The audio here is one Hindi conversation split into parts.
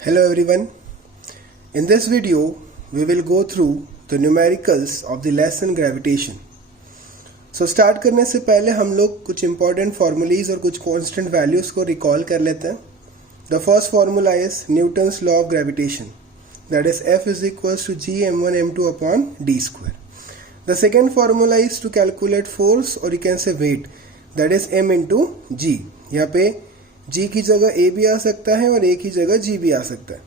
Hello everyone. In this video, we will go through the numericals of the lesson gravitation. So start करने से पहले हम लोग कुछ important formulas और कुछ constant values को recall कर लेते हैं. The first formula is Newton's law of gravitation. That is F is equals to G m1 m2 upon d square. The second formula is to calculate force or you can say weight. That is m into g. यहाँ पे g की जगह a भी आ सकता है और a की जगह g भी आ सकता है.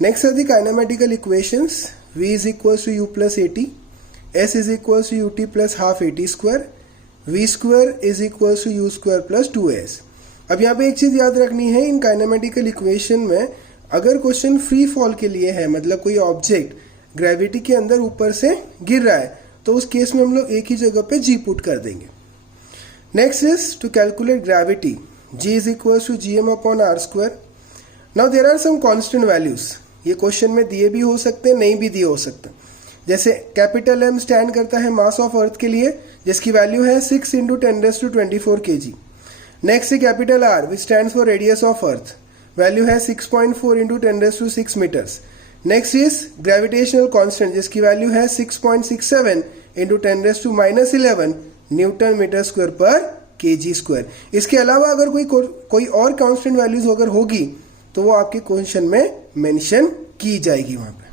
Next are the kinematical equations. V is equals to u plus at, s is equals to ut plus half at square, v square is equals to u square plus 2s. अब यहाँ पे एक चीज याद रखनी है, इन काइनेमेटिकल इक्वेशन में अगर क्वेश्चन फ्री फॉल के लिए है, मतलब कोई ऑब्जेक्ट ग्रेविटी के अंदर ऊपर से गिर रहा है, तो उस केस में हम लोग एक ही जगह पे g पुट कर देंगे. Next is to calculate gravity. g is equals to gm upon r square. Now there are some constant values. ये क्वेश्चन में दिए भी हो सकते हैं, नहीं भी दिए हो सकते. जैसे कैपिटल M स्टैंड करता है मास ऑफ अर्थ के लिए, जिसकी वैल्यू है 6 इंटू 10⁻24 kg. नेक्स्ट है capital R which stands for radius of earth, value है 6.4 into 10⁻6 metres. Next is gravitational constant जिसकी वैल्यू है 6.67 into 10⁻11 newton metre square per kg square. इसके अलावा अगर कोई और कांस्टेंट वैल्यूज अगर होगी तो वो आपके क्वेश्चन में मेंशन की जाएगी वहां पे.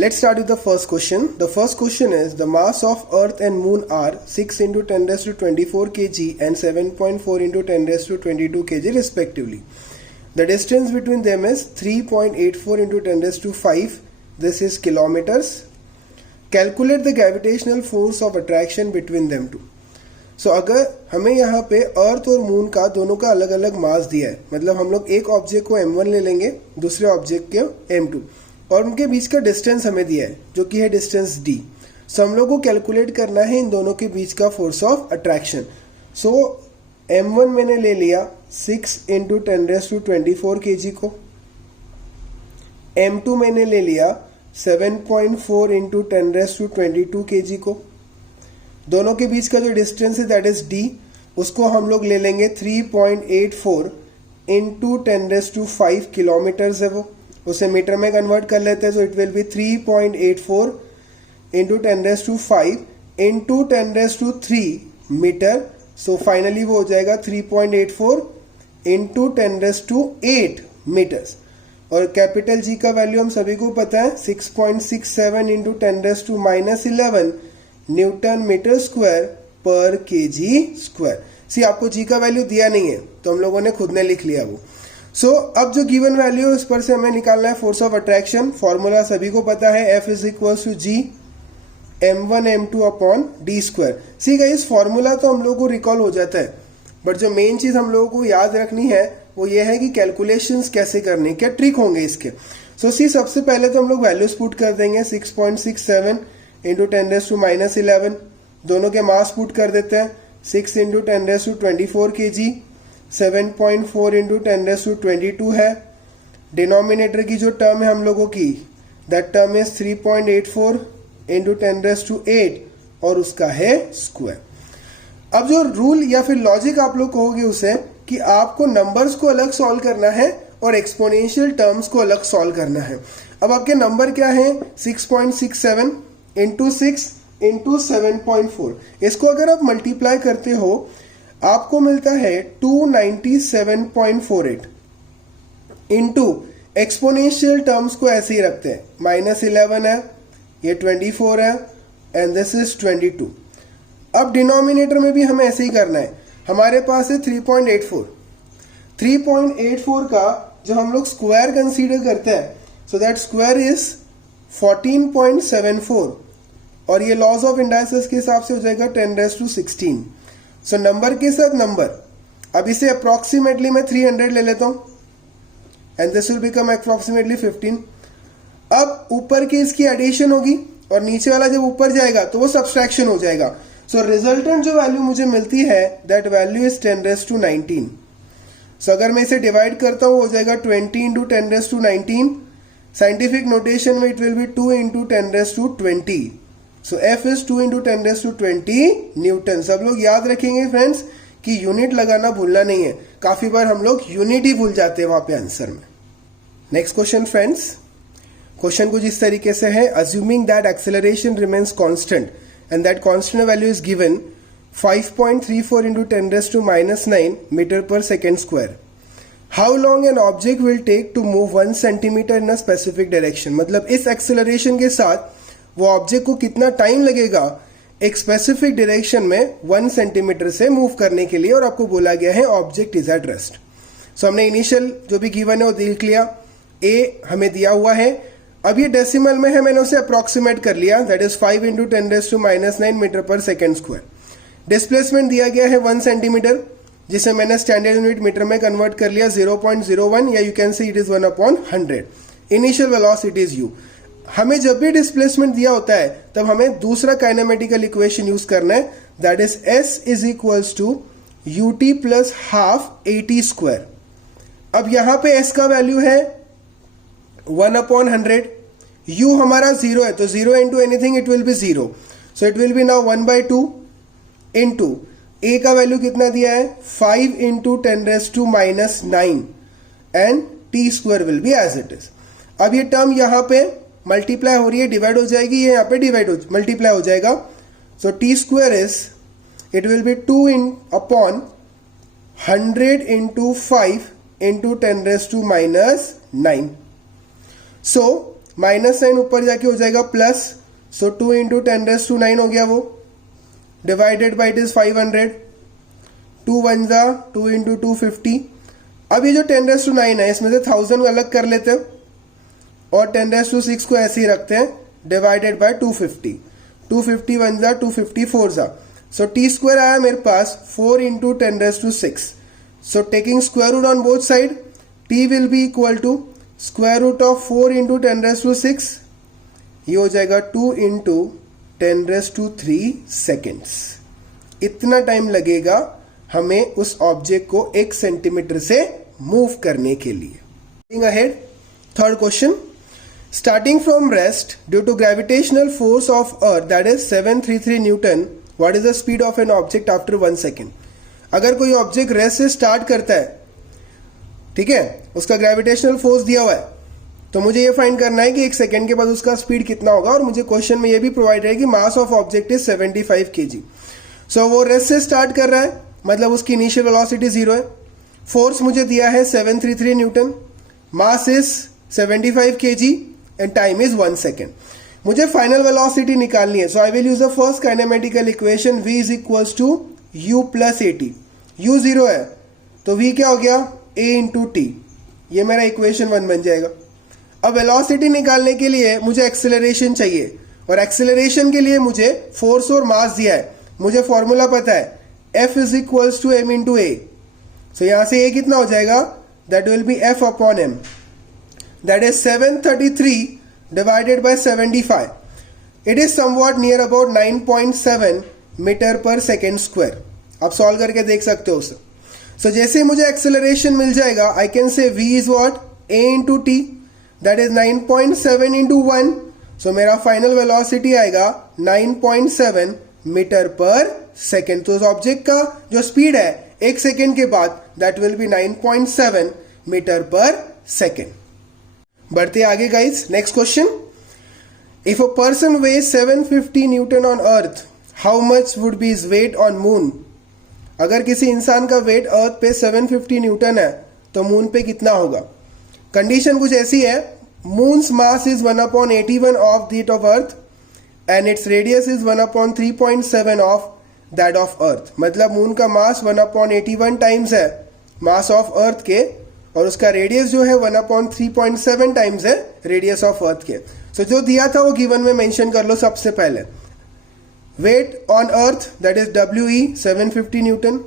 Let's start with the first question. The first question is the mass of earth and moon are 6 into 10⁻24 kg and 7.4 into 10⁻22 kg respectively. The distance between them is 3.84 into 10⁻5. This is kilometers. Calculate the gravitational force of attraction between them two. So अगर हमें यहाँ पे अर्थ और मून का दोनों का अलग अलग मास दिया है, मतलब हम लोग एक ऑब्जेक्ट को m1 ले लेंगे, दूसरे ऑब्जेक्ट को m2, और उनके बीच का डिस्टेंस हमें दिया है जो कि है डिस्टेंस d. सो हम लोग को कैलकुलेट करना है इन दोनों के बीच का force of attraction. So m1 मैंने ले लिया 6 इंटू 10⁻24 kg को, m2 मैंने ले लिया 7.4 इंटू 10⁻22 kg को. दोनों के बीच का जो डिस्टेंस है दैट इज d, उसको हम लोग ले लेंगे 3.84 इंटू 10⁻5 किलोमीटर्स है वो, उसे मीटर में कन्वर्ट कर लेते हैं. So it will be 3.84 into 10⁻5 into 10⁻3 metre. So finally वो हो जाएगा 3.84 इंटू 10⁻8 मीटर्स. और कैपिटल जी का वैल्यू हम सभी को पता है 6.67 into 10⁻11 newton metre square per kg square. See आपको जी का वैल्यू दिया नहीं है तो हम लोगों ने खुद ने लिख लिया वो. सो अब जो गिवन वैल्यू है उस पर से हमें निकालना है फोर्स ऑफ अट्रैक्शन. फॉर्मूला सभी को पता है, F is equals to G m1 m2 upon D square. See guys formula तो हम लोगों को रिकॉल हो जाता है, बट जो मेन चीज हम लोगों को याद रखनी है वो ये है कि कैलकुलेशंस कैसे करने, क्या ट्रिक होंगे इसके. सो सी सबसे पहले तो हम लोग वैल्यूज पुट कर देंगे 6.67 इंटू 10⁻11. दोनों के मास पुट कर देते हैं 6 इंटू 10⁻24 kg, 7.4 इंटू 10⁻22 है. डिनोमिनेटर की जो टर्म है हम लोगों की, दैट टर्म इज 3.84 इंटू 10⁻8 और उसका है स्क्वायर. अब जो रूल या फिर लॉजिक आप लोग कहोगे उसे कि आपको नंबर्स को अलग सॉल्व करना है और एक्सपोनेंशियल टर्म्स को अलग सॉल्व करना है. अब आपके नंबर क्या है, 6.67 इंटू 6 इंटू 7.4. इसको अगर आप मल्टीप्लाई करते हो आपको मिलता है 297.48 इंटू एक्सपोनेंशियल टर्म्स को ऐसे ही रखते हैं, -11 है, ये 24 है एंड दिस इज 22. अब डिनोमिनेटर में भी हमें ऐसे ही करना है. हमारे पास है 3.84. 3.84 का जो हम लोग स्क्वायर कंसीडर करते हैं, सो दैट स्क्वायर इज 14.74 और ये लॉज ऑफ इंडाइसेस के हिसाब से हो जाएगा 10⁻16. सो नंबर के साथ नंबर. अब इसे अप्रोक्सीमेटली मैं 300 ले लेता हूं and this will become approximately 15. अब ऊपर की इसकी एडिशन होगी और नीचे वाला जब ऊपर जाएगा तो वो सब्सट्रैक्शन हो जाएगा. सो रिजल्टेंट जो वैल्यू मुझे मिलती है दैट वैल्यू इज 10⁻19. सो अगर मैं इसे डिवाइड करता हूं हो जाएगा 20 इंटू 10⁻19. साइंटिफिक नोटेशन में it will B 2 into 10⁻20. So F is 2 into 10⁻20 Newton. सब लोग याद रखेंगे फ्रेंड्स कि यूनिट लगाना भूलना नहीं है. काफी बार हम लोग यूनिट ही भूल जाते हैं वहां पे आंसर में. नेक्स्ट क्वेश्चन फ्रेंड्स, क्वेश्चन कुछ इस तरीके से है, assuming that acceleration remains constant and that constant value is given 5.34 into 10 raised to minus 9 meter per second square. How long an object will take to move 1 centimeter in a specific direction? मतलब इस एक्सेलरेशन के साथ वो ऑब्जेक्ट को कितना टाइम लगेगा एक स्पेसिफिक डायरेक्शन में 1 सेंटीमीटर से मूव करने के लिए, और आपको बोला गया है ऑब्जेक्ट इज एट रेस्ट. सो हमने इनिशियल जो भी गिवन है वो देख लिया, ए हमें दिया हुआ है, अब ये डेसिमल में है, मैंने उसे अप्रोक्सीमेट कर लिया, that is 5 into 10 raised to minus 9 metre per second square. Displacement दिया गया है 1 सेंटीमीटर, जिसे मैंने स्टैंडर्ड यूनिट मीटर में कन्वर्ट कर लिया 0.01, या you can say it is 1/100. Initial velocity is u. हमें जब भी डिस्प्लेसमेंट दिया होता है तब हमें दूसरा काइनेमेटिकल इक्वेशन यूज करना है, that is s is equals to ut plus half at square. अब यहां पे s का वैल्यू है 1/100, u हमारा 0 है, तो 0 into anything it will be 0, so it will be now 1/2 into A का वैल्यू कितना दिया है 5 into 10 raised to minus 9 and T square will be as it is. अब ये टर्म यहां पे मल्टीप्लाई हो रही है, डिवाइड हो जाएगी, ये यहां पे मल्टीप्लाई हो जाएगा, so T square is it will be 2/100 into 5 into 10 raised to minus 9. So minus sign ऊपर जाके हो जाएगा plus, so 2 into 10 raised to 9 हो गया वो, डिवाइडेड बाई इट इज 500, 2 1 जा 2 into 250. अब ये जो 10 raised to 9 है इसमें से 1000 अलग कर लेते हैं और 10 raised to 6 को ऐसे ही रखते हैं, डिवाइडेड बाय 250, 250 1 जा 250 4 जा, सो टी स्क्वायर आया मेरे पास 4 into 10 raised to 6. So taking square root on both side, T will be equal to square root of 4 into 10 raised to 6, ये हो जाएगा 2 into 10 raised to 3 seconds. इतना टाइम लगेगा हमें उस ऑब्जेक्ट को 1 सेंटीमीटर से मूव करने के लिए. Ahead, third question, starting from rest due to gravitational force of earth that is 733 newton, what is the speed of an object after 1 second. अगर कोई ऑब्जेक्ट रेस्ट से स्टार्ट करता है, ठीक है, उसका ग्रेविटेशनल फोर्स दिया हुआ है, तो मुझे ये फाइंड करना है कि 1 सेकेंड के बाद उसका स्पीड कितना होगा, और मुझे क्वेश्चन में ये भी प्रोवाइड है कि mass of object is 75 kg. सो वो रेस्ट से स्टार्ट कर रहा है, मतलब उसकी इनिशियल वेलोसिटी 0 है, फोर्स मुझे दिया है 733 newton, mass is 75 kg and time is 1 second. मुझे फाइनल वेलोसिटी निकालनी है, so I will use the first kinematical equation, v is equals to u plus at. u 0 है तो v क्या हो गया a इंटू टी, ये मेरा इक्वेशन 1 बन जाएगा. अब वेलोसिटी निकालने के लिए मुझे एक्सेलरेशन चाहिए, और एक्सेलरेशन के लिए मुझे फोर्स और मास दिया है. मुझे फॉर्मूला पता है F is equals to m into A. So यहां से a कितना हो जाएगा, that will be F upon m, that is 733 divided by 75. It is somewhat near about 9.7 metre per second square. आप सॉल्व करके देख सकते हो उसे. सो जैसे मुझे एक्सेलरेशन मिल जाएगा, आई कैन से v is what a into T, that is 9.7 into 1. सो मेरा फाइनल वेलोसिटी आएगा 9.7 मीटर पर सेकेंड. तो उस ऑब्जेक्ट का जो स्पीड है 1 सेकेंड के बाद, that will be 9.7 metre per second. बढ़ते आगे guys, next question, if a person weighs 750 newton on earth, how much would be his weight on moon. अगर किसी इंसान का वेट अर्थ पे 750 न्यूटन है तो मून पे कितना होगा. कंडीशन कुछ ऐसी है, moons mass is 1/81 of that of earth and its radius is 1/3.7 of that of earth. मतलब मून का मास 1/81 टाइम्स है मास ऑफ अर्थ के, और उसका रेडियस जो है 1/3.7 टाइम्स है रेडियस ऑफ अर्थ के. सो जो दिया था वो गिवन में मेंशन कर लो सबसे पहले. Weight on earth that is WE 750 newton,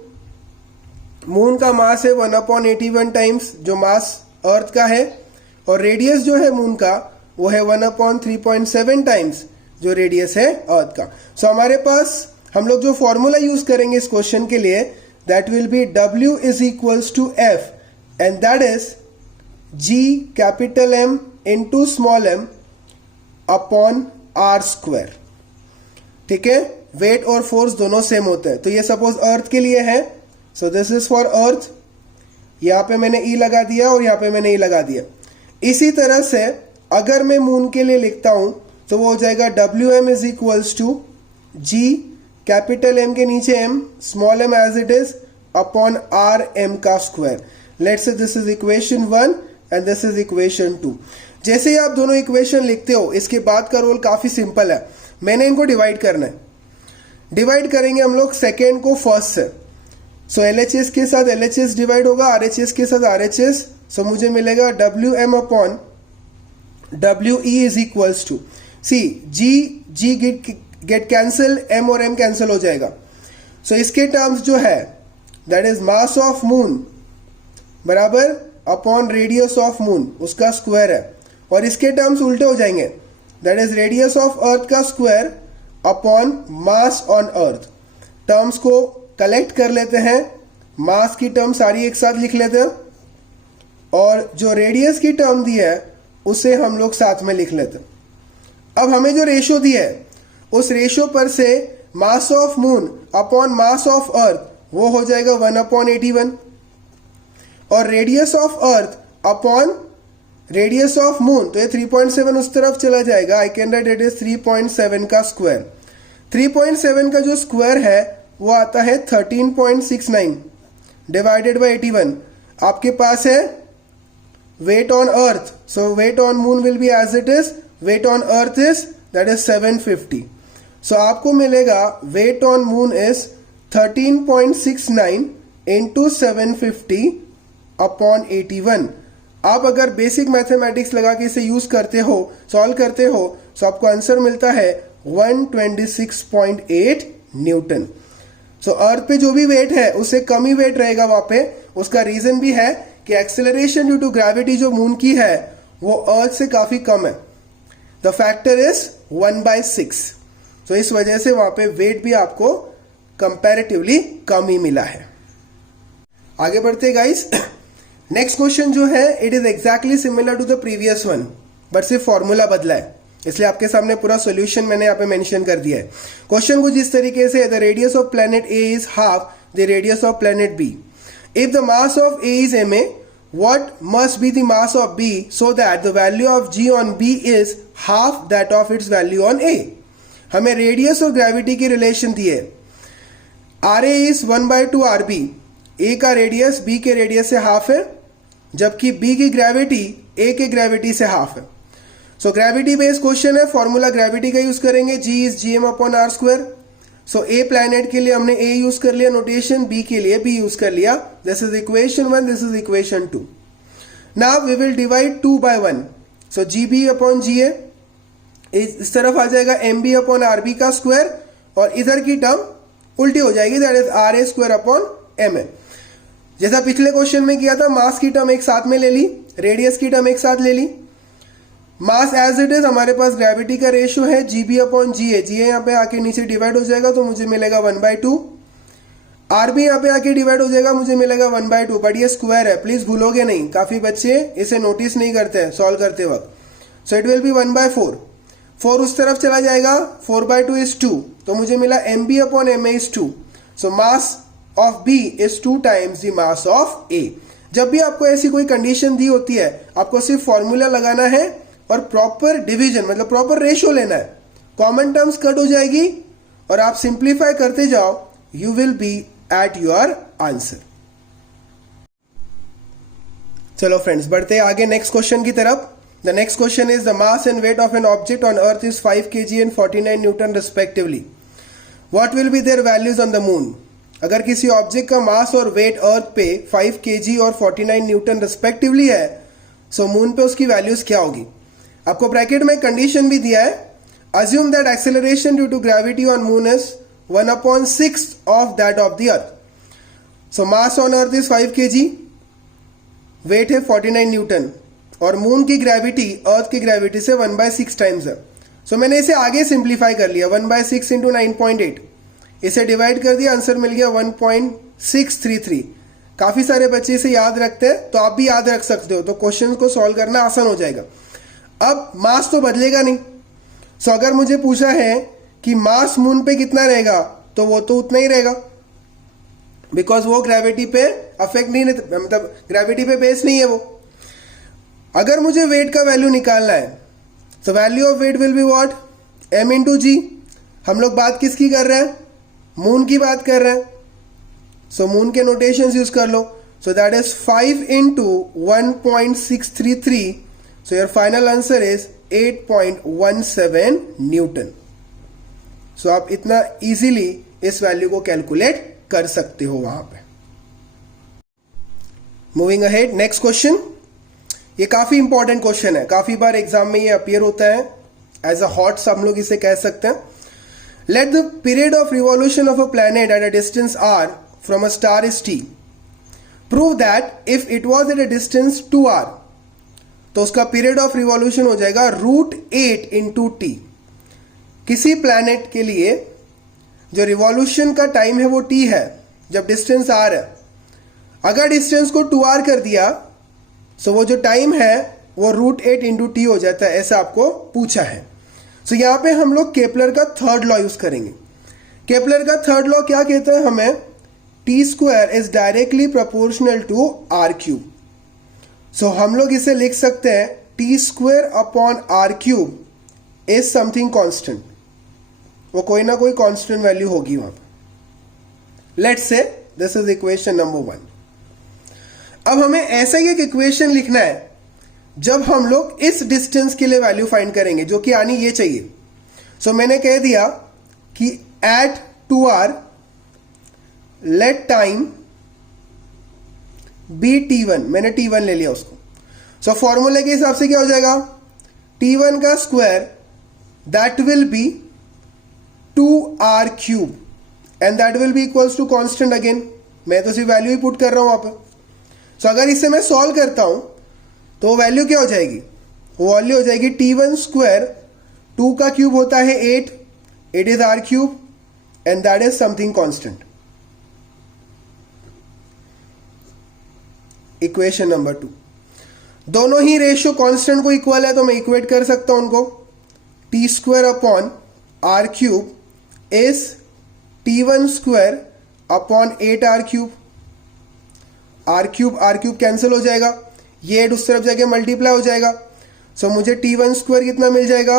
moon का मास है 1/81 टाइम्स जो मास अर्थ का है, और रेडियस जो है मून का वो है 1/3.7 टाइम्स जो रेडियस है अर्थ का. सो हमारे पास हम लोग जो फॉर्मूला यूज करेंगे इस क्वेश्चन के लिए, that will be W is equals to F, and that is G capital M into small m upon R square. ठीक है, वेट और फोर्स दोनों सेम होते हैं. तो ये सपोज अर्थ के लिए है, so this is for earth, यहां पे मैंने E लगा दिया और यहां पे मैंने E लगा दिया. इसी तरह से अगर मैं मून के लिए लिखता हूं तो वो हो जाएगा WM is equals to G capital M के नीचे M small m as it is upon RM का square. Let's say this is equation 1 and this is equation 2. जैसे ही आप दोनों इक्वेशन लिखते हो इसके बाद का रोल काफी सिंपल है. मैंने इनको डिवाइड करना है. डिवाइड करेंगे हम लोग सेकेंड को फर्स्ट से. सो LHS के साथ LHS डिवाइड होगा, RHS के साथ RHS. सो मुझे मिलेगा WM upon WE is equals to see G get cancel, M और M कैंसिल हो जाएगा. सो इसके टर्म्स जो है that is mass of moon बराबर अपॉन रेडियस ऑफ मून उसका स्क्वायर है. और इसके टर्म्स उल्टे हो जाएंगे that is radius of earth का square upon mass on earth. Terms को कलेक्ट कर लेते हैं, मास की टर्म सारी एक साथ लिख लेते हैं और जो रेडियस की टर्म दी है उसे हम लोग साथ में लिख लेते हैं. अब हमें जो रेशियो दी है उस रेशियो पर से मास of moon upon mass of अर्थ वो हो जाएगा 1/81 और radius of earth upon radius of moon तो ये 3.7 उस तरफ चला जाएगा. I can write it is 3.7 का स्क्वायर. 3.7 का जो स्क्वायर है वो आता है 13.69 डिवाइडेड बाय 81. आपके पास है weight on earth, so weight on moon will be as it is. Weight on earth is that is 750. So आपको मिलेगा weight on moon is 13.69 into 750 upon 81. आप अगर बेसिक मैथमेटिक्स लगा के इसे यूज करते हो, सॉल्व करते हो, तो आपको आंसर मिलता है 126.8 न्यूटन. सो अर्थ पे जो भी वेट है उससे कम ही वेट रहेगा वहां पे. उसका रीजन भी है कि एक्सेलरेशन ड्यू टू ग्रेविटी जो मून की है वो अर्थ से काफी कम है. The factor is 1/6. तो इस वजह से वहां पे वेट भी आपको कंपैरेटिवली कम ही मिला है. आगे बढ़ते गाइस. नेक्स्ट क्वेश्चन जो है it is exactly similar to the previous one but सिर्फ फॉर्मूला बदला है, इसलिए आपके सामने पूरा सॉल्यूशन मैंने यहाँ पे मेंशन कर दिया है. क्वेश्चन कुछ इस तरीके से, the radius of planet A is half the radius of planet B. If the mass of A is ma, what must be the mass of b so that the value of g on b is half that of its value on a. हमें रेडियस और ग्रेविटी की रिलेशन दी है. RA is 1/2 RB. ए का रेडियस बी के रेडियस से हाफ है जबकि बी की ग्रेविटी ए के ग्रेविटी से हाफ है. सो ग्रेविटी बेस्ड क्वेश्चन है, फॉर्मूला ग्रेविटी का यूज करेंगे. G is GM upon R square. So A planet के लिए हमने ए यूज कर लिया नोटेशन, बी के लिए बी यूज कर लिया. This is equation 1, this is equation 2. Now we will divide 2/1. So GB अपॉन GA इस तरफ आ जाएगा MB अपॉन RB का स्क्वायर और इधर की टर्म उल्टी हो जाएगी that is RA square upon MA. जैसा पिछले क्वेश्चन में किया था, मास की टर्म एक साथ में ले ली, रेडियस की टर्म एक साथ ले ली. मास एज इट इज हमारे पास ग्रेविटी का रेशियो है GB अपॉन GA. GA यहाँ पे आके नीचे डिवाइड हो जाएगा तो मुझे मिलेगा 1/2. RB यहाँ पे आके डिवाइड हो जाएगा, मुझे मिलेगा 1/2. बट ये स्क्वायर है, प्लीज भूलोगे नहीं, काफी बच्चे इसे नोटिस नहीं करते हैं सॉल्व करते वक्त. सो इट विल बी 1/4. 4 उस तरफ चला जाएगा, 4/2 इज 2. तो मुझे मिला MB upon MA is 2. So mass of B is 2 times the mass of A. जब भी आपको ऐसी कोई कंडीशन दी होती है आपको सिर्फ फॉर्मूला लगाना है और प्रॉपर डिवीजन मतलब प्रॉपर रेशियो लेना है. कॉमन टर्म्स कट हो जाएगी और आप सिंप्लीफाई करते जाओ, you will be at your answer. चलो फ्रेंड्स बढ़ते हैं आगे नेक्स्ट क्वेश्चन की तरफ. The next question is the mass and weight of an object on earth is 5 kg and 49 Newton respectively. What will be there values on the moon. अगर किसी ऑब्जेक्ट का मास और वेट अर्थ पे 5 kg और 49 न्यूटन रिस्पेक्टिवली है, सो मून पे उसकी वैल्यूज क्या होगी. आपको ब्रैकेट में कंडीशन भी दिया है. Assume that acceleration due to gravity on moon is 1/6 of that of the earth. So mass on earth is 5 kg, weight है 49 न्यूटन और मून की ग्रेविटी अर्थ की ग्रेविटी से 1/6 टाइम्स है. सो मैंने इसे आगे सिंप्लीफाई कर लिया, 1/6 इंटू 9.8. इसे डिवाइड कर दिया, आंसर मिल गया 1.633. काफी सारे बच्चे इसे याद रखते हैं तो आप भी याद रख सकते हो, तो क्वेश्चन को सॉल्व करना आसान हो जाएगा. अब मास तो बदलेगा नहीं. सो अगर मुझे पूछा है कि मास मून पे कितना रहेगा तो वो तो उतना ही रहेगा बिकॉज वो ग्रेविटी पे अफेक्ट नहीं, मतलब ग्रेविटी पे बेस नहीं है वो. अगर मुझे वेट का वैल्यू निकालना है, so value of weight will be what, m into G. हम लोग बात किसकी कर रहे हैं, मून की बात कर रहे हैं, सो मून के नोटेशंस यूज कर लो। So that is 5 into 1.633, so your final answer is 8.17 newton. So आप इतना इजीली इस वैल्यू को कैलकुलेट कर सकते हो वहां पे। Moving ahead, next question. ये काफी इंपॉर्टेंट क्वेश्चन है, काफी बार एग्जाम में ये अपीयर होता है एज अ हॉट्स, हम लोग इसे कह सकते हैं। Let the period of revolution of a planet at a distance r from a star is t। Prove that if it was at a distance 2r, तो उसका पीरियड ऑफ रिवॉल्यूशन हो जाएगा √8 इंटू टी। किसी प्लैनेट के लिए जो रिवॉल्यूशन का टाइम है वो t है, जब डिस्टेंस r है। अगर डिस्टेंस को 2r कर दिया, सो वो जो टाइम है वो √8 इंटू टी हो जाता है, ऐसा आपको पूछा है। सो यहां पे हम लोग केपलर का थर्ड लॉ यूज करेंगे। केपलर का थर्ड लॉ क्या कहता है हमें, T square is directly proportional to R cube. So हम लोग इसे लिख सकते हैं T square upon R cube is something constant, वो कोई ना कोई कांस्टेंट वैल्यू होगी वहां पर। Let's say this is equation number 1। अब हमें ऐसा ही एक इक्वेशन लिखना है जब हम लोग इस डिस्टेंस के लिए वैल्यू फाइंड करेंगे, जो कि आनी ये चाहिए। सो मैंने कह दिया कि eight 2r late time B t1, मैंने t1 ले लिया उसको। सो फॉर्मूले के हिसाब से क्या हो जाएगा, t1 का square that will be 2r cube and that will be equals to constant again. मैं तो सिर्फ वैल्यू ही पुट कर रहा हूं वहां पर। सो अगर इसे मैं सॉल्व करता हूं तो वैल्यू क्या हो जाएगी, वो वैल्यू हो जाएगी t1 स्क्वायर, 2 का क्यूब होता है 8, it is r cube and that is something constant. Equation number 2, दोनों ही रेशियो कांस्टेंट को इक्वल है तो मैं इक्वेट कर सकता हूं उनको। T square upon R cube is t1 square upon 8r cube. R cube cancel हो जाएगा, ये 8 उस तरफ जाके मल्टीप्लाई हो जाएगा। सो मुझे t1 स्क्वायर कितना मिल जाएगा,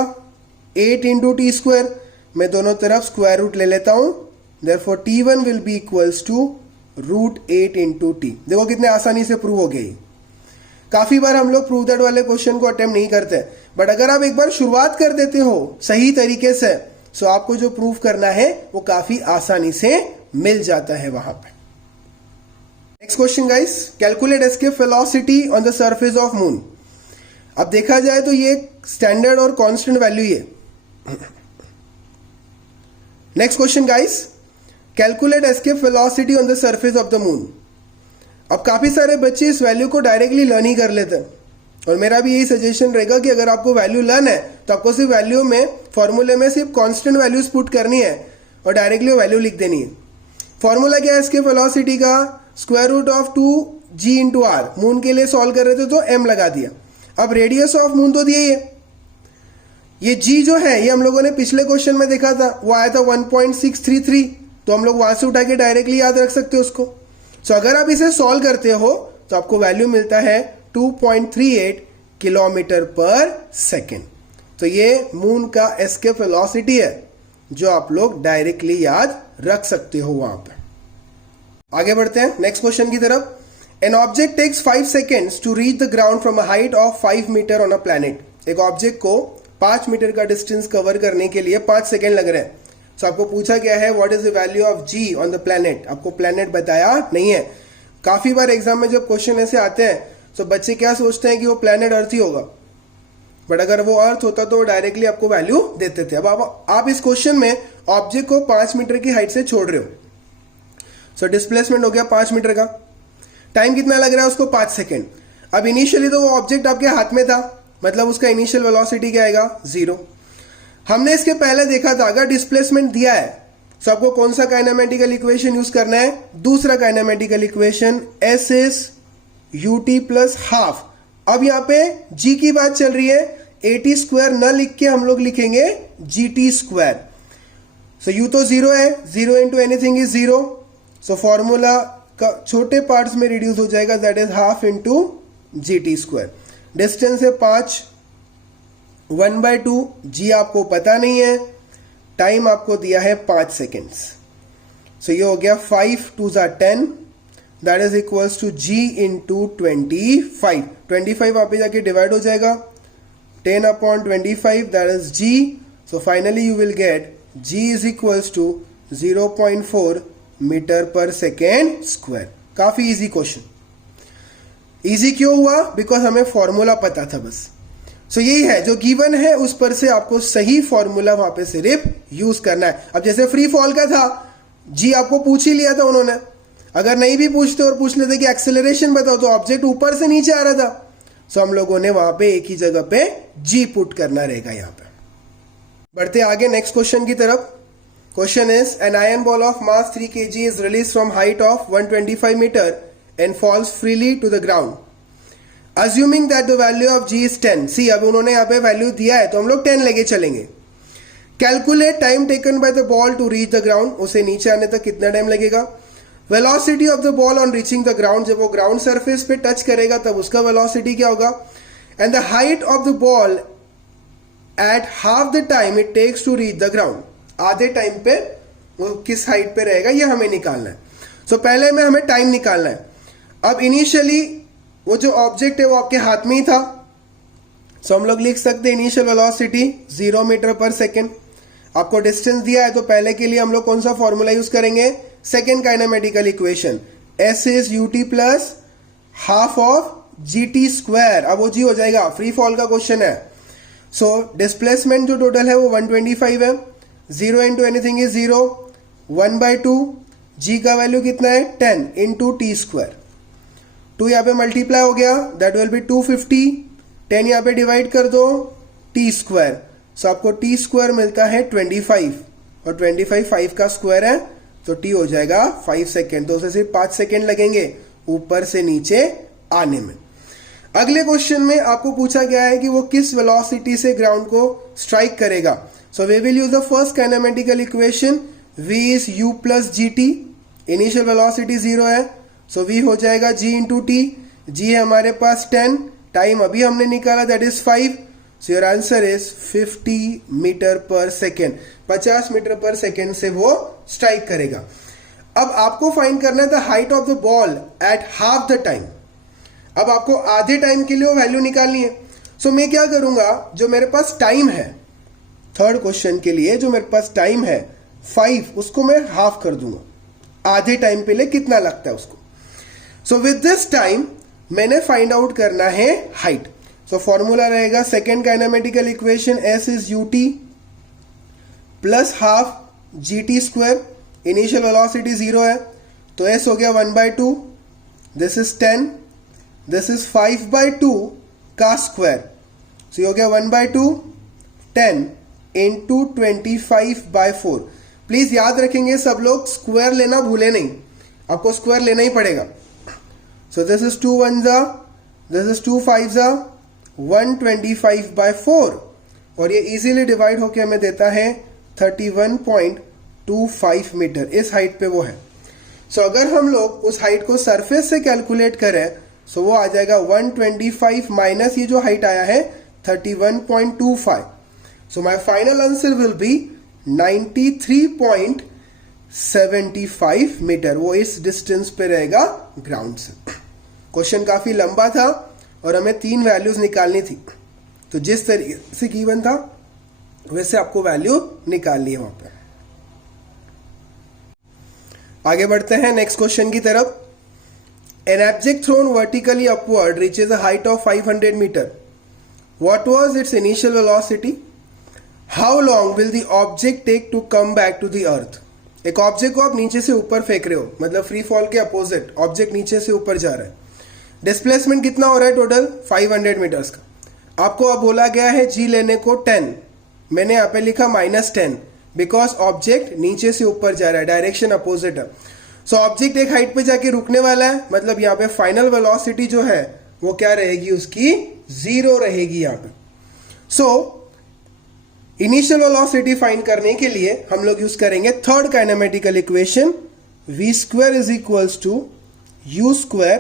8 इंटू टी स्क्वायर। मैं दोनों तरफ स्क्वायर रूट ले लेता हूं, therefore t1 will be equals to √8 into T. देखो कितने आसानी से प्रूव हो गई। काफी बार हम लोग प्रूव दैट वाले क्वेश्चन को अटेम्प्ट नहीं करते, बट अगर आप एक बार शुरुआत कर देते हो सही तरीके से, सो आपको जो प्रूव करना है वो काफी आसानी से मिल जाता है वहां पे। Next question guys, calculate escape velocity on the surface of moon. अब देखा जाए तो ये स्टैंडर्ड और कांस्टेंट वैल्यू है। Next question guys, calculate escape velocity on the surface of the moon. अब काफी सारे बच्चे इस वैल्यू को डायरेक्टली लर्न ही कर लेते हैं, और मेरा भी यही सजेशन रहेगा कि अगर आपको वैल्यू लर्न है तो आपको सिर्फ वैल्यू में फॉर्मूले में सिर्फ कांस्टेंट वैल्यूज पुट करनी है और डायरेक्टली वैल्यू लिख देनी है। फॉर्मूला क्या है एस्केप वेलोसिटी का, square root of 2g into R. Moon के लिए सॉल्व कर रहे थे तो m लगा दिया। अब रेडियस ऑफ मून तो दिया ही है, ये g जो है ये हम लोगों ने पिछले क्वेश्चन में देखा था, वो आया था 1.633, तो हम लोग वहां से उठा के डायरेक्टली याद रख सकते हो उसको। सो अगर आप इसे सॉल्व करते हो तो आपको वैल्यू मिलता है 2.38 किलोमीटर पर सेकेंड। तो ये मून का एस्केप वेलोसिटी है जो आप लोग डायरेक्टली याद रख सकते हो वहां पर। आगे बढ़ते हैं नेक्स्ट क्वेश्चन की तरफ। An object takes 5 seconds to reach the ground from a height of 5 metre on a planet. एक ऑब्जेक्ट को 5 मीटर का डिस्टेंस कवर करने के लिए 5 सेकेंड लग रहे हैं। सो आपको पूछा गया है what is the value of g on the planet. आपको प्लैनेट बताया नहीं है। काफी बार एग्जाम में जब क्वेश्चन ऐसे आते हैं तो बच्चे क्या सोचते हैं कि वो प्लैनेट अर्थ ही होगा, बट अगर वो अर्थ होता तो डायरेक्टली आपको वैल्यू देते थे। अब आप इस क्वेश्चन में ऑब्जेक्ट को 5 मीटर की हाइट से छोड़ रहे हो। सो डिस्प्लेसमेंट हो गया 5 मीटर का, टाइम कितना लग रहा है उसको 5 सेकेंड। अब इनिशियली तो वो ऑब्जेक्ट आपके हाथ में था, मतलब उसका इनिशियल वेलोसिटी क्या आएगा 0। हमने इसके पहले देखा था अगर डिस्प्लेसमेंट दिया है तो आपको कौन सा काइनेमेटिकल इक्वेशन यूज करना है, दूसरा kinematical equation s is ut plus half. अब यहां पे g की बात चल रही है, 80 स्क्वायर न लिख के हम लोग लिखेंगे gt स्क्वायर। सो u तो 0 है, 0 into anything is 0। So formula का छोटे पार्ट्स में रिड्यूस हो जाएगा, that is half into G T square. Distance है 5, 1/2 जी आपको पता नहीं है, टाइम आपको दिया है 5 सेकेंड्स। सो ये हो गया 5 2 10, that is equals to g into 25। 25 वहां पे जाके डिवाइड हो जाएगा, 10/25 that is g. So finally you will get g is equals to 0.4 metre per second square. काफी इजी क्वेश्चन। इजी क्यों हुआ? बिकॉज हमें फॉर्मूला पता था बस। सो यही है जो गिवन है, उस पर से आपको सही फॉर्मूला वहां पे सिर्फ यूज करना है। अब जैसे फ्री फॉल का था, जी आपको पूछ ही लिया था उन्होंने। अगर नहीं भी पूछते और पूछ लेते कि एक्सेलरेशन बताओ, तो ऑब्जेक्ट ऊपर से नीचे आ रहा था। सो हम लोगों ने वहां पे एक ही जगह पे जी पुट करना रहेगा। यहां पे बढ़ते आगे नेक्स्ट क्वेश्चन की तरफ। Question is an iron ball of mass 3 kg is release from height of 125 metre and falls freely to the ground, assuming that the value of g is 10। See अब उन्होंने यहाँ पे वैल्यू दिया है तो हम लोग 10 लेके चलेंगे। Calculate time taken by the ball to reach the ground, उसे नीचे आने तक कितना टाइम लगेगा। Velocity of the ball on reaching the ground, जब वो ग्राउंड सरफेस पे टच करेगा तब उसका वेलोसिटी क्या होगा। And the height of the ball at half the time it takes to reach the ground, आधे टाइम पे वो किस हाइट पे रहेगा ये हमें निकालना है। सो पहले में हमें टाइम निकालना है। अब इनिशियली वो जो ऑब्जेक्ट है वो आपके हाथ में ही था, सो हम लोग लिख सकते हैं initial velocity 0 metre per second. आपको डिस्टेंस दिया है तो पहले के लिए हम लोग कौन सा फॉर्मूला यूज करेंगे, second kinematical equation, S is UT plus half of G T square. अब वो जी हो जाएगा, फ्री फॉल का क्वेश्चन है। सो डिस्प्लेसमेंट जो टोटल है वो 125 है, 0 इंटू एनीथिंग इज 0, 1/2 जी का वैल्यू कितना है 10 इंटू टी स्क्वायर। 2 यहाँ पे मल्टीप्लाई हो गया, दैट विल बी 250, 10 यहाँ पे डिवाइड कर दो, टी स्क्वायर। सो आपको टी स्क्वायर मिलता है 25 और 25 5 का स्क्वायर है तो टी हो जाएगा 5 सेकेंड। तो उसे सिर्फ 5 सेकेंड लगेंगे ऊपर से नीचे आने में। अगले क्वेश्चन में आपको पूछा गया है कि वो किस वेलोसिटी से ग्राउंड को स्ट्राइक करेगा। So we will use the first kinematical equation, v is u plus g t. Initial velocity 0 है, सो v हो जाएगा g इंटू टी। जी है हमारे पास 10, टाइम अभी हमने निकाला that is 5। So your answer is 50 metre per second. 50 metre per second से वो स्ट्राइक करेगा। अब आपको फाइंड करना है the height of the ball at half the time. अब आपको आधे टाइम के लिए वो वैल्यू निकालनी है। सो मैं क्या करूंगा, जो मेरे पास टाइम है थर्ड क्वेश्चन के लिए, जो मेरे पास टाइम है 5, उसको मैं हाफ कर दूंगा। आधे टाइम पे लिए कितना लगता है उसको। सो विद दिस टाइम मैंने फाइंड आउट करना है हाइट। सो फॉर्मूला रहेगा second kinematical equation, S is U T plus half G T square. Initial velocity 0 है तो एस हो गया 1/2, दिस इज 10, दिस इज 5/2 का स्क्वायर। सो हो गया 1/2 10 इंटू 25/4। प्लीज याद रखेंगे सब लोग, स्क्वायर लेना भूले नहीं, आपको स्क्वायर लेना ही पड़ेगा। सो दिस इज 2 1 जा, दिस इज 2 5 जा, 125/4 और ये इजीली डिवाइड होके हमें देता है 31.25 मीटर। इस हाइट पे वो है। सो अगर हम लोग उस हाइट को सरफेस से कैलकुलेट करें सो वो आ जाएगा 125 माइनस ये जो हाइट आया है 31.25। So my final answer will be 93.75 metre. वो इस डिस्टेंस पे रहेगा ग्राउंड से। क्वेश्चन काफी लंबा था और हमें 3 वैल्यूज निकालनी थी, तो जिस तरीके से गिवन था वैसे आपको वैल्यू निकालनी है वहां पे। आगे बढ़ते हैं नेक्स्ट क्वेश्चन की तरफ। An object thrown vertically upward reaches a height of 500 metre. What was its initial velocity? How long will the object take to come back to the earth? एक ऑब्जेक्ट को आप नीचे से ऊपर फेंक रहे हो, मतलब फ्री फॉल के अपोजिट ऑब्जेक्ट नीचे से ऊपर जा रहा है। डिस्प्लेसमेंट कितना हो रहा है टोटल 500 मीटर्स का। आपको अब बोला गया है जी लेने को 10, मैंने यहाँ पे लिखा -10 बिकॉज ऑब्जेक्ट नीचे से ऊपर जा रहा है, डायरेक्शन अपोजिट है। सो ऑब्जेक्ट एक हाइट पे जाके रुकने वाला है, मतलब यहाँ पे फाइनल वेलोसिटी जो है वो क्या रहेगी, उसकी 0 रहेगी यहाँ पे। सो इनिशियल वेलोसिटी फाइंड करने के लिए हम लोग यूज करेंगे third kinematical equation, v² is equals to u²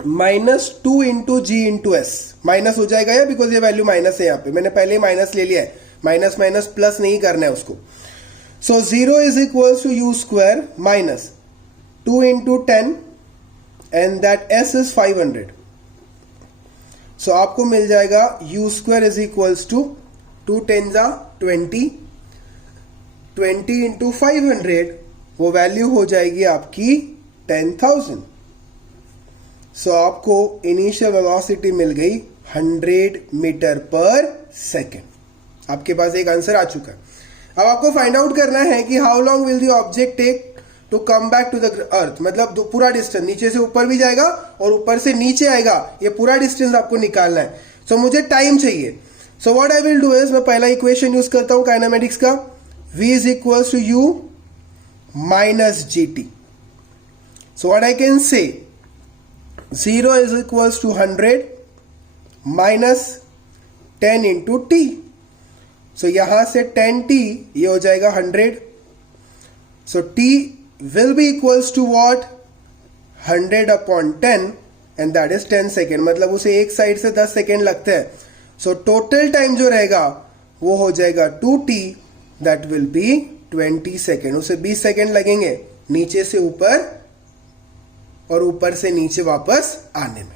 minus 2 into g into s, minus हो जाएगा या, बिकॉज ये वैल्यू माइनस है, यहां पे मैंने पहले ही माइनस ले लिया है, माइनस माइनस प्लस नहीं करना है उसको। So 0 is equal to u square minus 2 into 10 and that s is 500। So आपको मिल जाएगा u square is equals to 2 10 जा 20, 20 इंटू 500, वो वैल्यू हो जाएगी आपकी 10,000। सो आपको इनिशियल वेलोसिटी मिल गई 100 मीटर पर सेकेंड। आपके पास एक आंसर आ चुका है। अब आपको फाइंड आउट करना है कि how long will the object take to come back to the earth, मतलब पूरा डिस्टेंस, नीचे से ऊपर भी जाएगा और ऊपर से नीचे आएगा, ये पूरा डिस्टेंस आपको निकालना है। सो मुझे टाइम चाहिए। So what I will do is, मैं पहला इक्वेशन यूज करता हूं काइनेमेटिक्स का, v is equal to U minus G T. So what I can say, 0 is equals to 100 minus 10 into T. So यहां से 10t, ये हो जाएगा 100। सो t will be equals to what, 100 upon 10 and that is 10 second, मतलब उसे एक साइड से 10 सेकेंड लगते हैं। सो टोटल टाइम जो रहेगा वो हो जाएगा 2t, that will B 20 second. उसे 20 सेकेंड लगेंगे नीचे से ऊपर और ऊपर से नीचे वापस आने में।